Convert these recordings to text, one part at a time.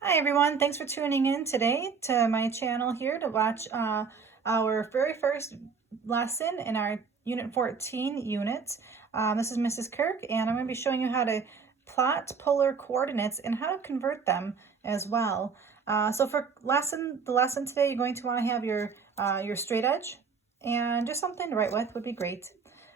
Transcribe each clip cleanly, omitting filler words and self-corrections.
Hi everyone, thanks for tuning in today to my channel here to watch our very first lesson in our Unit 14 unit. This is Mrs. Kirk and I'm going to be showing you how to plot polar coordinates and how to convert them as well. So for the lesson today, you're going to want to have your straight edge and just something to write with would be great.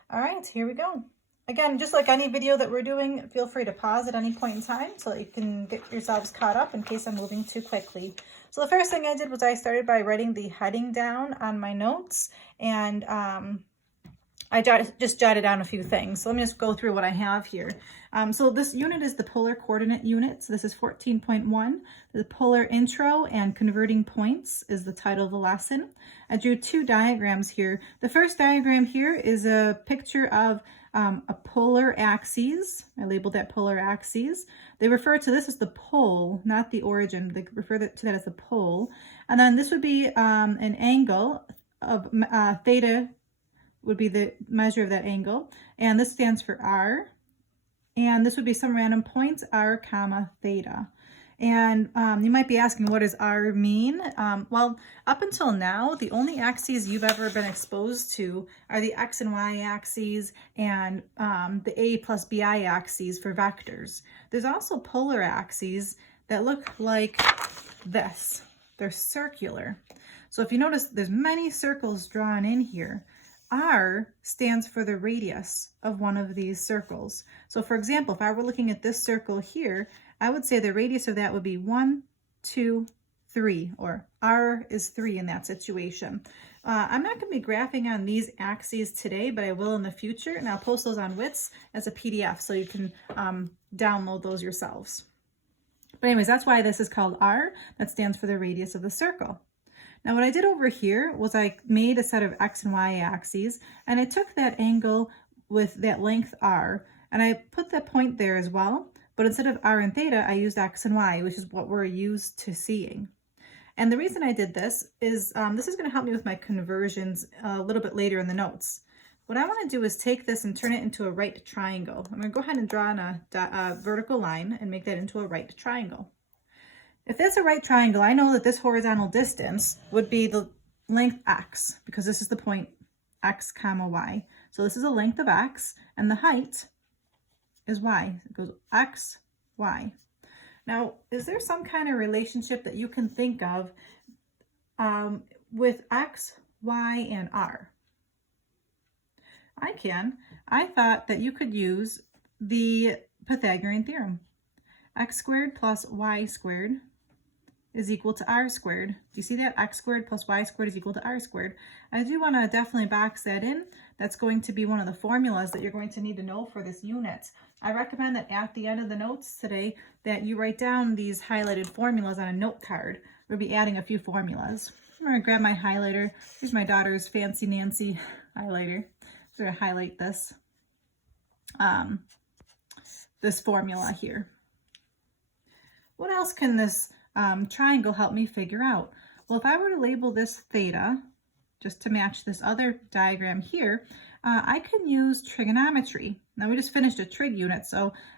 All right, here we go. Again, just like any video that we're doing, feel free to pause at any point in time so that you can get yourselves caught up in case I'm moving too quickly. So the first thing I did was I started by writing the heading down on my notes, and I just jotted down a few things. So let me just go through what I have here. So this unit is the polar coordinate unit. So this is 14.1. The polar intro and converting points is the title of the lesson. I drew two diagrams here. The first diagram here is a picture of a polar axis. I labeled that polar axis. They refer to this as the pole, not the origin. They refer to that as the pole. And then this would be an angle of theta would be the measure of that angle. And this stands for R. And this would be some random points, R comma theta. And you might be asking, what does R mean? Well, up until now, the only axes you've ever been exposed to are the X and Y axes and the A plus BI axes for vectors. There's also polar axes that look like this. They're circular. So if you notice, there's many circles drawn in here. R stands for the radius of one of these circles. So for example, if I were looking at this circle here, I would say the radius of that would be 1, 2, 3, or R is 3 in that situation. I'm not going to be graphing on these axes today, but I will in the future, and I'll post those on WITS as a PDF so you can download those yourselves. But anyways, that's why this is called R. That stands for the radius of the circle. Now what I did over here was I made a set of X and Y axes, and I took that angle with that length R, and I put that point there as well. But instead of R and theta, I used X and Y, which is what we're used to seeing. And the reason I did this is this is going to help me with my conversions a little bit later in the notes. What I want to do is take this and turn it into a right triangle. I'm going to go ahead and draw on a vertical line and make that into a right triangle. If that's a right triangle, I know that this horizontal distance would be the length X, because this is the point X comma Y. So this is a length of X, and the height is Y. It goes X, Y. Now, is there some kind of relationship that you can think of with X, Y, and R? I can. I thought that you could use the Pythagorean theorem. X squared plus Y squared is equal to R squared. Do you see that? X squared plus Y squared is equal to R squared. I do want to definitely box that in. That's going to be one of the formulas that you're going to need to know for this unit. I recommend that at the end of the notes today that you write down these highlighted formulas on a note card. We'll be adding a few formulas. I'm going to grab my highlighter. Here's my daughter's Fancy Nancy highlighter. I'm going to highlight this, this formula here. What else can this triangle help me figure out? Well, if I were to label this theta, just to match this other diagram here, I can use trigonometry. Now we just finished a trig unit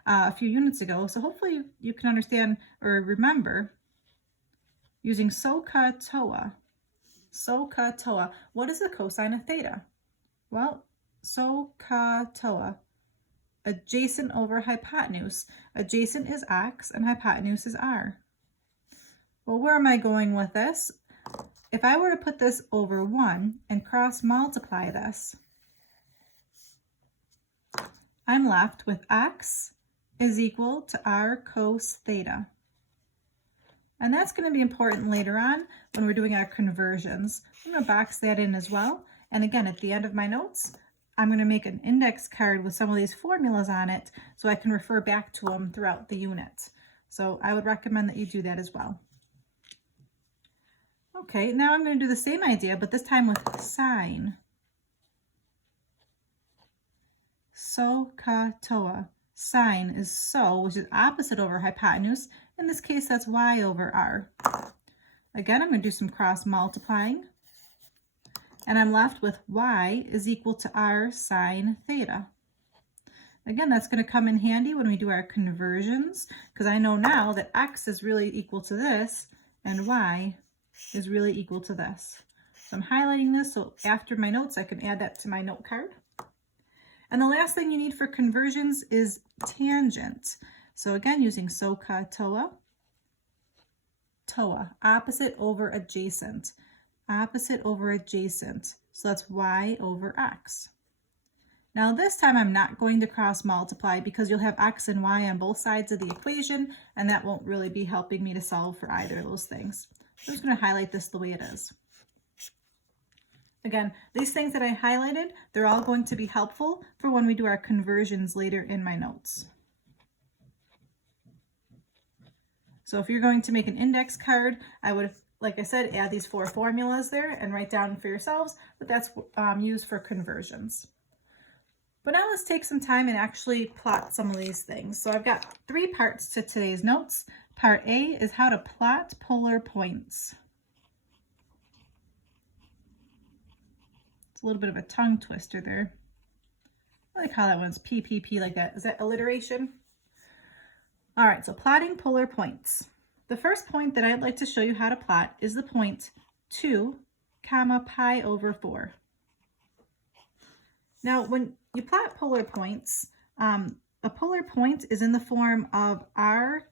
a few units ago, so hopefully you can understand or remember using SOHCAHTOA. SOHCAHTOA. What is the cosine of theta? Well, SOHCAHTOA. Adjacent over hypotenuse. Adjacent is X and hypotenuse is R. Well, where am I going with this? If I were to put this over 1 and cross multiply this, I'm left with X is equal to R cos theta. And that's going to be important later on when we're doing our conversions. I'm going to box that in as well. And again, at the end of my notes, I'm going to make an index card with some of these formulas on it so I can refer back to them throughout the unit. So I would recommend that you do that as well. Okay, now I'm going to do the same idea, but this time with sine. SOHCAHTOA. Sine is so, which is opposite over hypotenuse. In this case, that's y over r. Again, I'm going to do some cross multiplying. And I'm left with y is equal to r sine theta. Again, that's going to come in handy when we do our conversions, because I know now that x is really equal to this and y is really equal to this. So I'm highlighting this so after my notes I can add that to my note card. And the last thing you need for conversions is tangent. So again, using SOHCAHTOA, TOA, opposite over adjacent, opposite over adjacent. So that's y over x. Now this time I'm not going to cross multiply because you'll have x and y on both sides of the equation, and that won't really be helping me to solve for either of those things. So I'm just going to highlight this the way it is. Again, these things that I highlighted, they're all going to be helpful for when we do our conversions later in my notes. So if you're going to make an index card, I would, like I said, add these 4 formulas there and write down for yourselves, but that's used for conversions. But now let's take some time and actually plot some of these things. So I've got 3 parts to today's notes. Part A is how to plot polar points. It's a little bit of a tongue twister there. I like how that one's PPP like that. Is that alliteration? All right, so plotting polar points. The first point that I'd like to show you how to plot is the point 2, pi over 4. Now, when you plot polar points, a polar point is in the form of r,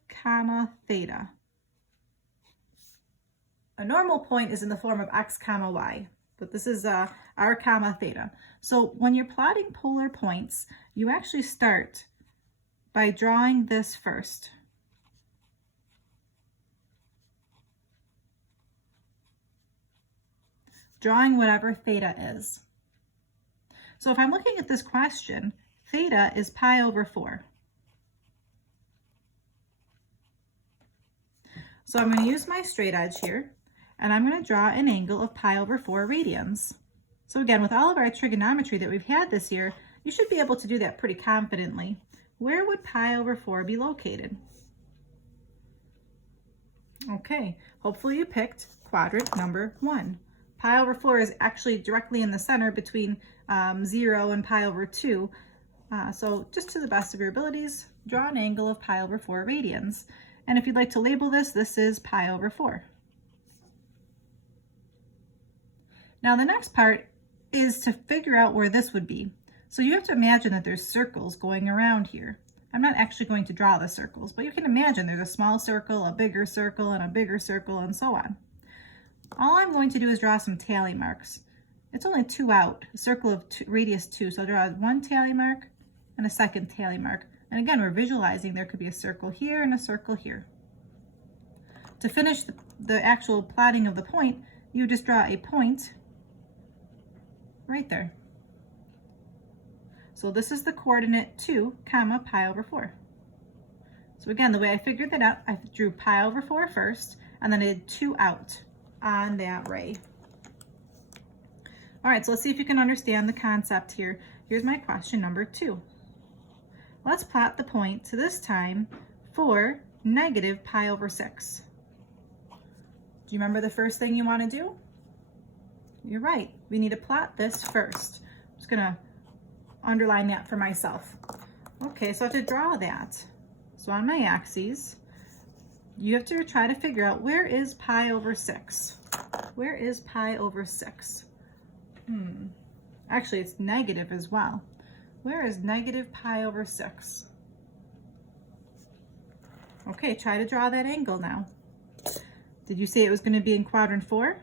theta. A normal point is in the form of x, y, but this is r, theta. So when you're plotting polar points, you actually start by drawing this first. Drawing whatever theta is. So if I'm looking at this question, theta is pi over 4. So I'm going to use my straight edge here, and I'm going to draw an angle of pi over 4 radians. So again, with all of our trigonometry that we've had this year, you should be able to do that pretty confidently. Where would pi over 4 be located? Okay, hopefully you picked quadrant number 1. Pi over 4 is actually directly in the center between 0 and pi over 2. So just to the best of your abilities, draw an angle of pi over 4 radians. And if you'd like to label this, this is pi over 4. Now the next part is to figure out where this would be. So you have to imagine that there's circles going around here. I'm not actually going to draw the circles, but you can imagine there's a small circle, a bigger circle, and a bigger circle, and so on. All I'm going to do is draw some tally marks. It's only 2 out, a circle of radius 2, so I'll draw 1 tally mark and a second tally mark. And again, we're visualizing there could be a circle here and a circle here. To finish the actual plotting of the point, you just draw a point right there. So this is the coordinate 2, pi over 4. So again, the way I figured that out, I drew pi over 4 first, and then I did 2 out on that ray. All right, so let's see if you can understand the concept here. Here's my question number 2. Let's plot the point to this time for negative pi over 6. Do you remember the first thing you want to do? You're right, we need to plot this first. I'm just gonna underline that for myself. Okay, so I have to draw that. So on my axes, you have to try to figure out where is pi over 6. Where is pi over 6? Actually, it's negative as well. Where is negative pi over 6? Okay, try to draw that angle now. Did you say it was going to be in quadrant 4?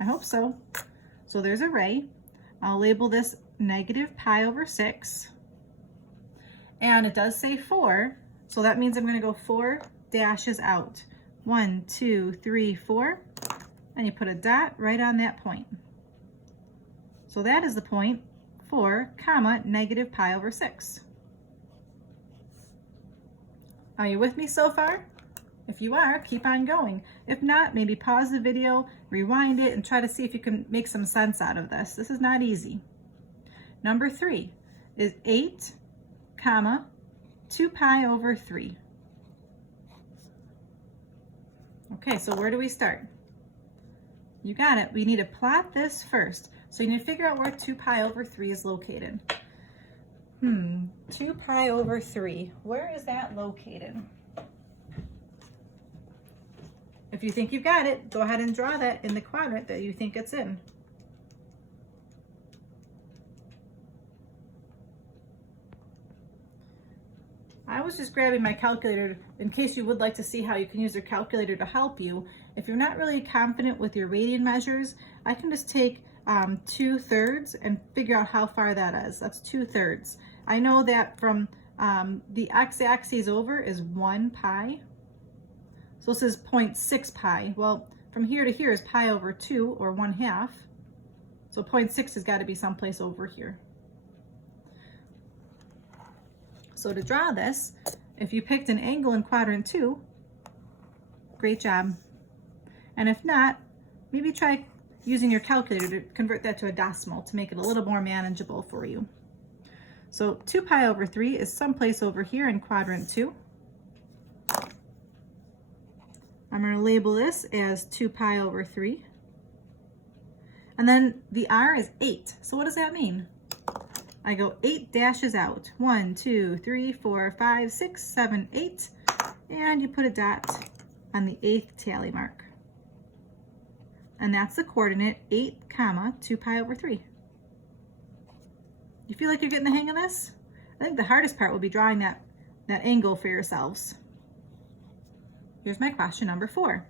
I hope so. So there's a ray. I'll label this negative pi over 6. And it does say 4, so that means I'm going to go 4 dashes out. 1, 2, 3, 4. And you put a dot right on that point. So that is the point 4, negative pi over 6. Are you with me so far? If you are, keep on going. If not, maybe pause the video, rewind it, and try to see if you can make some sense out of this. This is not easy. Number 3 is 8, 2 pi over 3. Okay, so where do we start? You got it. We need to plot this first. So you need to figure out where 2 pi over 3 is located. 2 pi over 3. Where is that located? If you think you've got it, go ahead and draw that in the quadrant that you think it's in. I was just grabbing my calculator in case you would like to see how you can use your calculator to help you. If you're not really confident with your radian measures, I can just take 2/3 and figure out how far that is. That's 2/3. I know that from the x-axis over is 1 pi. So this is 0.6 pi. Well, from here to here is pi over 2, or 1/2. So 0.6 has got to be someplace over here. So to draw this, if you picked an angle in quadrant 2, great job. And if not, maybe try using your calculator to convert that to a decimal to make it a little more manageable for you. So 2 pi over 3 is someplace over here in quadrant 2. I'm going to label this as 2 pi over 3. And then the r is 8. So what does that mean? I go 8 dashes out. 1, 2, 3, 4, 5, 6, 7, 8. And you put a dot on the 8th tally mark. And that's the coordinate 8, 2 pi over 3. You feel like you're getting the hang of this? I think the hardest part will be drawing that angle for yourselves. Here's my question number 4.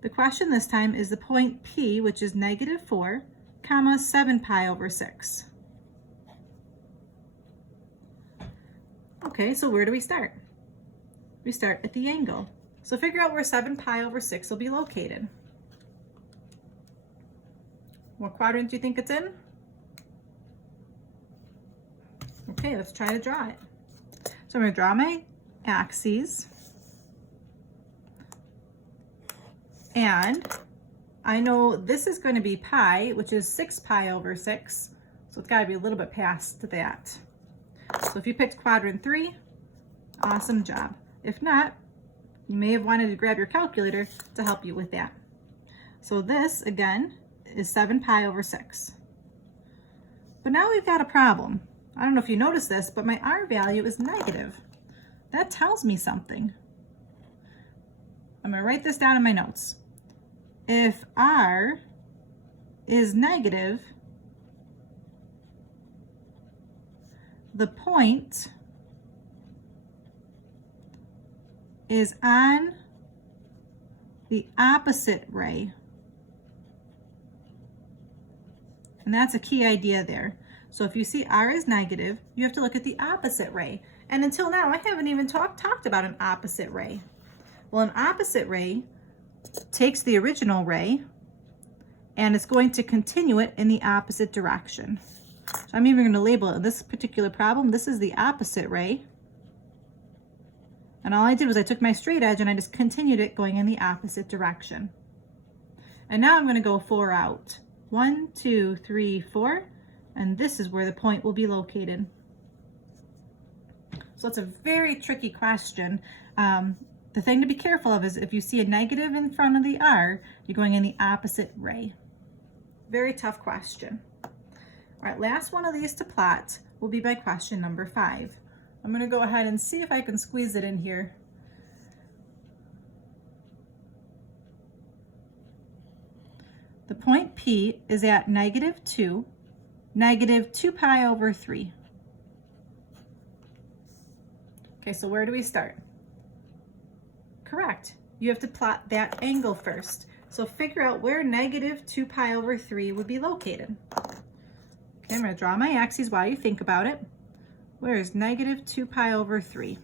The question this time is the point P, which is -4, 7 pi over 6. Okay, so where do we start? We start at the angle. So figure out where 7 pi over 6 will be located. What quadrant do you think it's in? Okay, let's try to draw it. So I'm going to draw my axes. And I know this is going to be pi, which is 6 pi over 6. So it's got to be a little bit past that. So if you picked quadrant 3, awesome job. If not, you may have wanted to grab your calculator to help you with that. So this, again, is 7 pi over 6. But now we've got a problem. I don't know if you noticed this, but my r value is negative. That tells me something. I'm going to write this down in my notes. If r is negative, the point is on the opposite ray. And that's a key idea there. So if you see r is negative, you have to look at the opposite ray. And until now, I haven't even talked about an opposite ray. Well, an opposite ray takes the original ray and it's going to continue it in the opposite direction. So I'm even going to label it in this particular problem. This is the opposite ray. And all I did was I took my straight edge and I just continued it going in the opposite direction. And now I'm going to go 4 out. 1, 2, 3, 4. And this is where the point will be located. So it's a very tricky question. The thing to be careful of is if you see a negative in front of the r, you're going in the opposite ray. Very tough question. All right, last one of these to plot will be by question number 5. I'm going to go ahead and see if I can squeeze it in here. The point P is at -2, -2 pi over 3. Okay, so where do we start? Correct. You have to plot that angle first. So figure out where -2 pi over 3 would be located. Okay, I'm going to draw my axes while you think about it. Where is -2 pi over 3?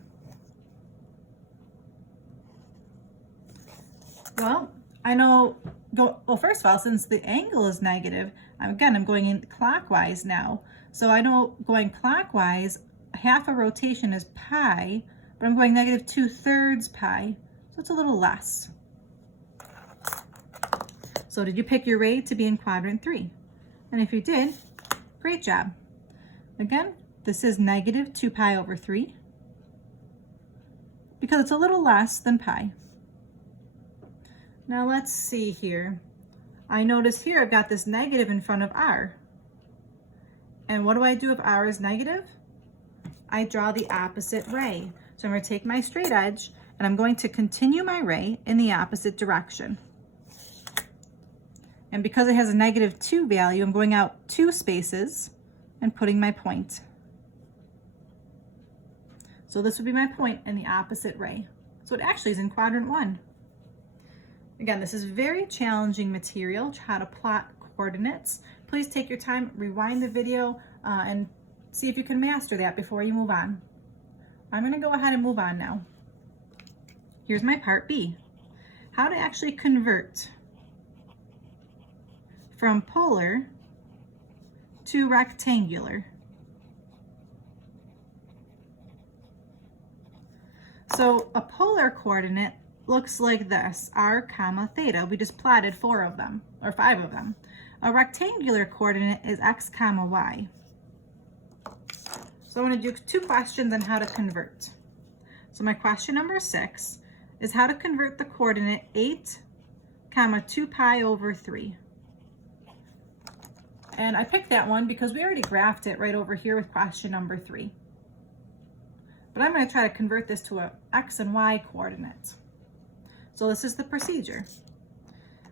Well, I know, well, first of all, since the angle is negative, again, I'm going in clockwise now. So I know going clockwise, half a rotation is pi, but I'm going -2/3 pi, so it's a little less. So did you pick your ray to be in quadrant 3? And if you did, great job. Again, this is -2 pi over 3 because it's a little less than pi. Now let's see here. I notice here I've got this negative in front of r. And what do I do if r is negative? I draw the opposite ray. So I'm going to take my straight edge and I'm going to continue my ray in the opposite direction. And because it has a -2 value, I'm going out 2 spaces and putting my point. So this would be my point in the opposite ray. So it actually is in quadrant 1. Again, this is very challenging material, how to plot coordinates. Please take your time, rewind the video, and see if you can master that before you move on. I'm going to go ahead and move on now. Here's my part B. How to actually convert from polar to rectangular. So a polar coordinate looks like this, r comma theta. We just plotted 4 of them, or 5 of them. A rectangular coordinate is x comma y. So I'm going to do 2 questions on how to convert. So my question number 6 is how to convert the coordinate 8 comma 2 pi over 3. And I picked that one because we already graphed it right over here with question number 3. But I'm going to try to convert this to a x and y coordinate. So this is the procedure.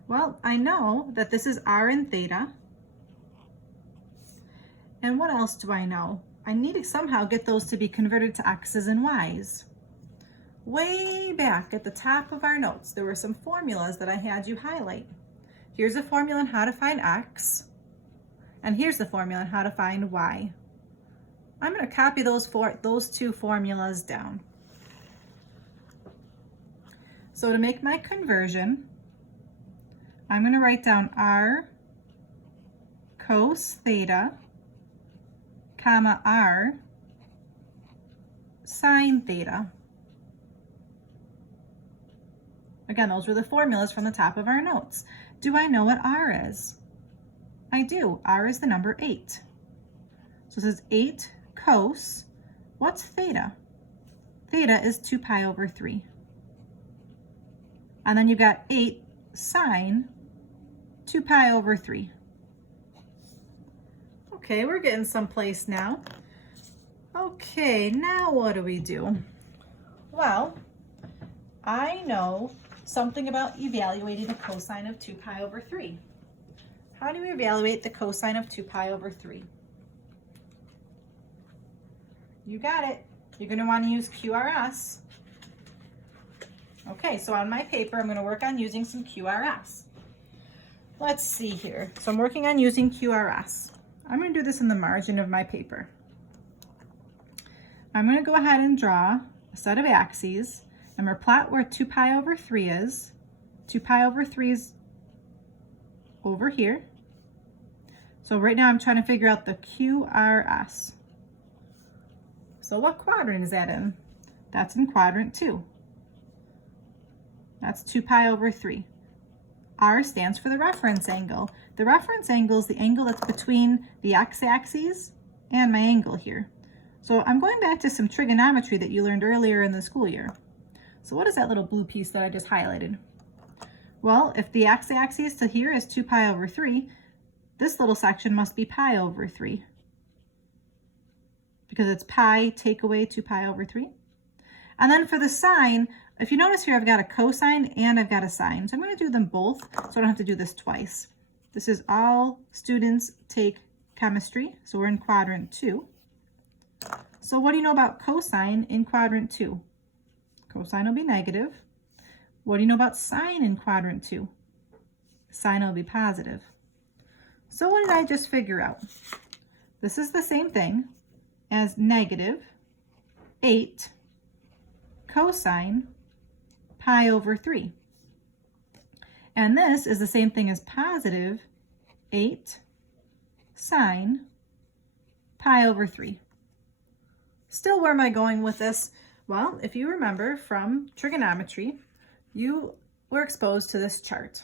Well, I know that this is r and theta. And what else do I know? I need to somehow get those to be converted to x's and y's. Way back at the top of our notes, there were some formulas that I had you highlight. Here's a formula on how to find x, and here's the formula on how to find y. I'm going to copy those 2 formulas down. So to make my conversion, I'm going to write down r cos theta, comma r sine theta. Again, those were the formulas from the top of our notes. Do I know what r is? I do. R is the number 8. So this is 8 cos. What's theta? Theta is 2 pi over 3. And then you've got 8 sine 2 pi over 3. Okay, we're getting someplace now. Okay, now what do we do? Well, I know something about evaluating the cosine of 2 pi over 3. How do we evaluate the cosine of 2 pi over 3? You got it. You're going to want to use QRS. Okay, so on my paper, I'm going to work on using some QRS. Let's see here. So I'm working on using QRS. I'm going to do this in the margin of my paper. I'm going to go ahead and draw a set of axes. I'm going to plot where 2 pi over 3 is. 2 pi over 3 is over here. So right now I'm trying to figure out the QRS. So what quadrant is that in? That's in quadrant 2. That's 2 pi over 3. R stands for the reference angle. The reference angle is the angle that's between the x-axis and my angle here. So I'm going back to some trigonometry that you learned earlier in the school year. So what is that little blue piece that I just highlighted? Well, if the x-axis to here is 2 pi over 3, this little section must be pi over 3. Because it's pi take away 2 pi over 3. And then for the sine, if you notice here, I've got a cosine and I've got a sine. So I'm going to do them both so I don't have to do this twice. This is all students take chemistry. So we're in quadrant 2. So what do you know about cosine in quadrant 2? Cosine will be negative. What do you know about sine in quadrant 2? Sine will be positive. So what did I just figure out? This is the same thing as negative 8 cosine pi over 3. And this is the same thing as positive 8 sine pi over 3. Still, where am I going with this? Well, if you remember from trigonometry, you were exposed to this chart.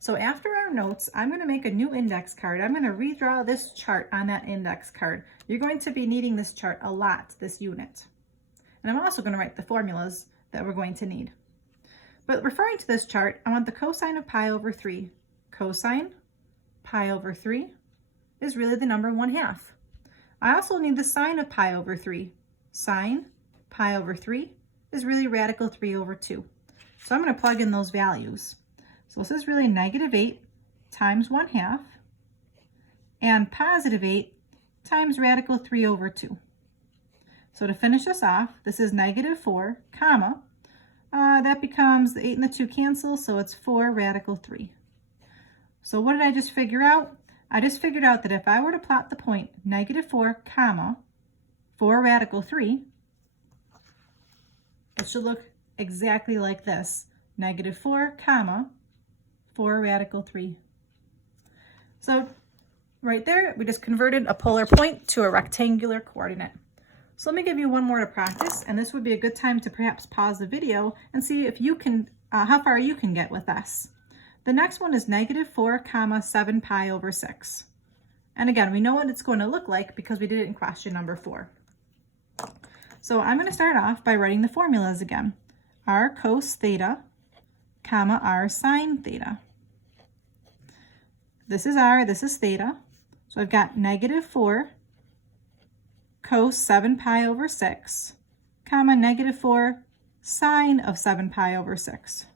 So after our notes, I'm going to make a new index card. I'm going to redraw this chart on that index card. You're going to be needing this chart a lot this unit. And I'm also going to write the formulas that we're going to need. But referring to this chart, I want the cosine of pi over 3. Cosine pi over 3 is really the number 1/2. I also need the sine of pi over 3. sine pi over 3 is really radical 3 over 2. So I'm going to plug in those values. So this is really negative 8 times 1/2 and positive 8 times radical 3 over 2. So to finish this off, this is negative 4, comma, that becomes the 8 and the 2 cancel, so it's 4 radical 3. So what did I just figure out? I just figured out that if I were to plot the point negative 4, comma, 4 radical 3, it should look exactly like this. Negative 4, comma, 4 radical 3. So right there, we just converted a polar point to a rectangular coordinate. So let me give you one more to practice, and this would be a good time to perhaps pause the video and see if you can, how far you can get with this. The next one is negative 4, comma, 7 pi over 6. And again, we know what it's going to look like because we did it in question number 4. So I'm going to start off by writing the formulas again. R cos theta, comma, R sine theta. This is R, this is theta. So I've got negative 4 cos 7 pi over 6, comma, negative 4 sine of 7 pi over 6.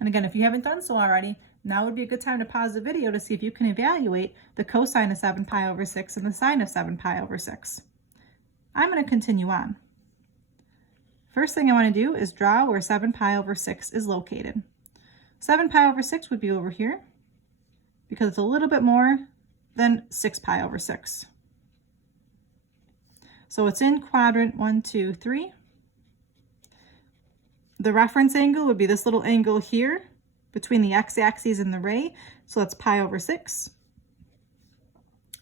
And again, if you haven't done so already, now would be a good time to pause the video to see if you can evaluate the cosine of 7 pi over 6 and the sine of 7 pi over 6. I'm going to continue on. First thing I want to do is draw where 7 pi over 6 is located. 7 pi over 6 would be over here because it's a little bit more than 6 pi over 6. So it's in quadrant 1, 2, 3. The reference angle would be this little angle here between the x-axis and the ray. So that's pi over 6.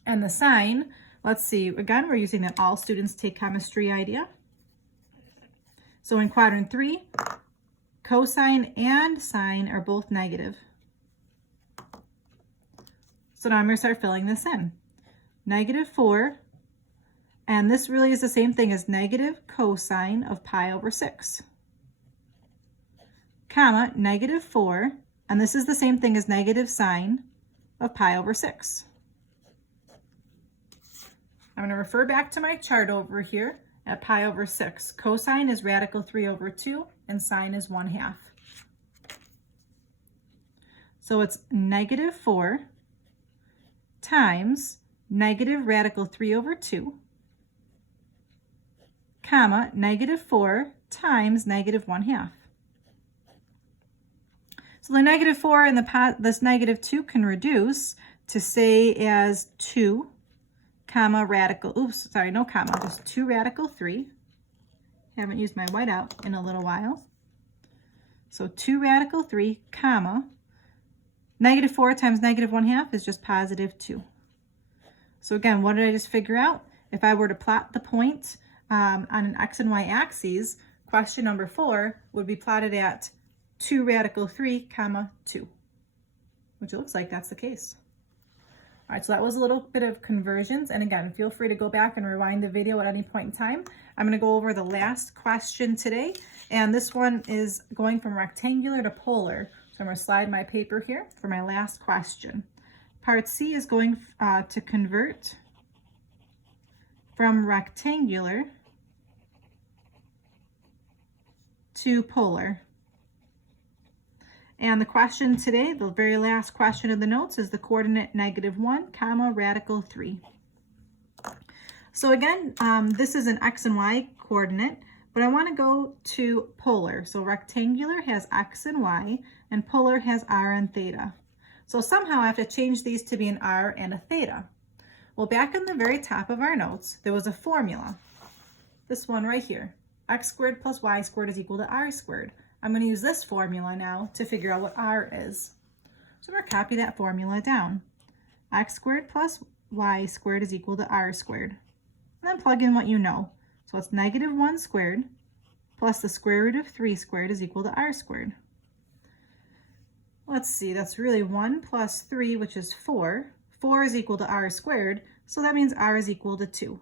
And the sine, let's see, again, we're using that all students take chemistry idea. So in quadrant 3, cosine and sine are both negative. So now I'm going to start filling this in. Negative 4, and this really is the same thing as negative cosine of pi over 6. Comma, negative 4, and this is the same thing as negative sine of pi over 6. I'm going to refer back to my chart over here at pi over 6. Cosine is radical 3 over 2, and sine is 1/2. So it's negative 4 times negative radical 3 over 2, comma, negative 4 times negative 1/2. So the negative 4 and this negative 2 can reduce to say as 2, comma, radical, oops, sorry, no comma, just 2 radical 3. Haven't used my whiteout in a little while. So 2 radical 3, comma, negative 4 times negative 1/2 is just positive 2. So again, what did I just figure out? If I were to plot the point on an x and y axes, question number 4 would be plotted at 2 radical 3, comma, 2, which it looks like that's the case. All right, so that was a little bit of conversions. And again, feel free to go back and rewind the video at any point in time. I'm going to go over the last question today. And this one is going from rectangular to polar. So I'm going to slide my paper here for my last question. Part C is going to convert from rectangular to polar. And the question today, the very last question of the notes, is the coordinate negative 1, comma, radical 3. So again, this is an x and y coordinate, but I want to go to polar. So rectangular has x and y, and polar has r and theta. So somehow I have to change these to be an r and a theta. Well, back in the very top of our notes, there was a formula. This one right here. X squared plus y squared is equal to r squared. I'm going to use this formula now to figure out what r is. So I'm going to copy that formula down. X squared plus y squared is equal to r squared. And then plug in what you know. So it's negative 1 squared plus the square root of 3 squared is equal to r squared. Let's see, that's really 1 plus 3, which is 4. 4 is equal to r squared, so that means r is equal to 2.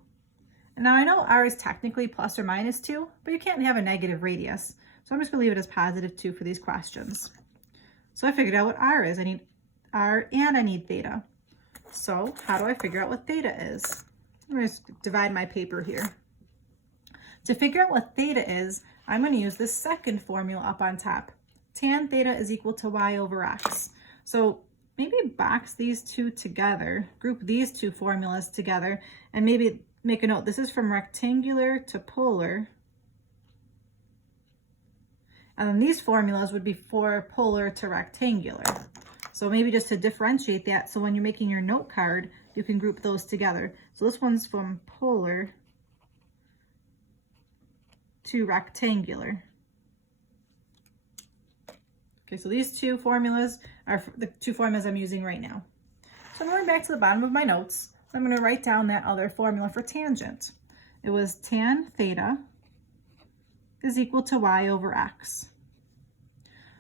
And now I know r is technically plus or minus 2, but you can't have a negative radius. So I'm just going to leave it as positive 2 for these questions. So I figured out what r is. I need r and I need theta. So how do I figure out what theta is? I'm going to divide my paper here. To figure out what theta is, I'm going to use this second formula up on top. Tan theta is equal to y over x. So maybe box these two together, group these two formulas together, and maybe make a note. This is from rectangular to polar. And then these formulas would be for polar to rectangular. So maybe just to differentiate that, so when you're making your note card, you can group those together. So this one's from polar to rectangular. Okay, so these two formulas are the two formulas I'm using right now. So I'm going back to the bottom of my notes. I'm going to write down that other formula for tangent. It was tan theta is equal to y over x.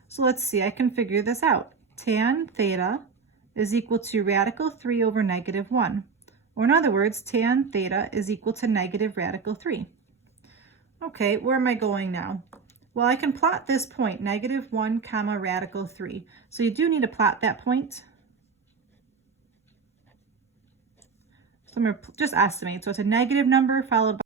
So let's see, I can figure this out. Tan theta is equal to radical 3 over negative 1. Or in other words, tan theta is equal to negative radical 3. Okay, where am I going now? Well, I can plot this point, negative 1 comma radical 3. So you do need to plot that point. So I'm going to just estimate. So it's a negative number followed by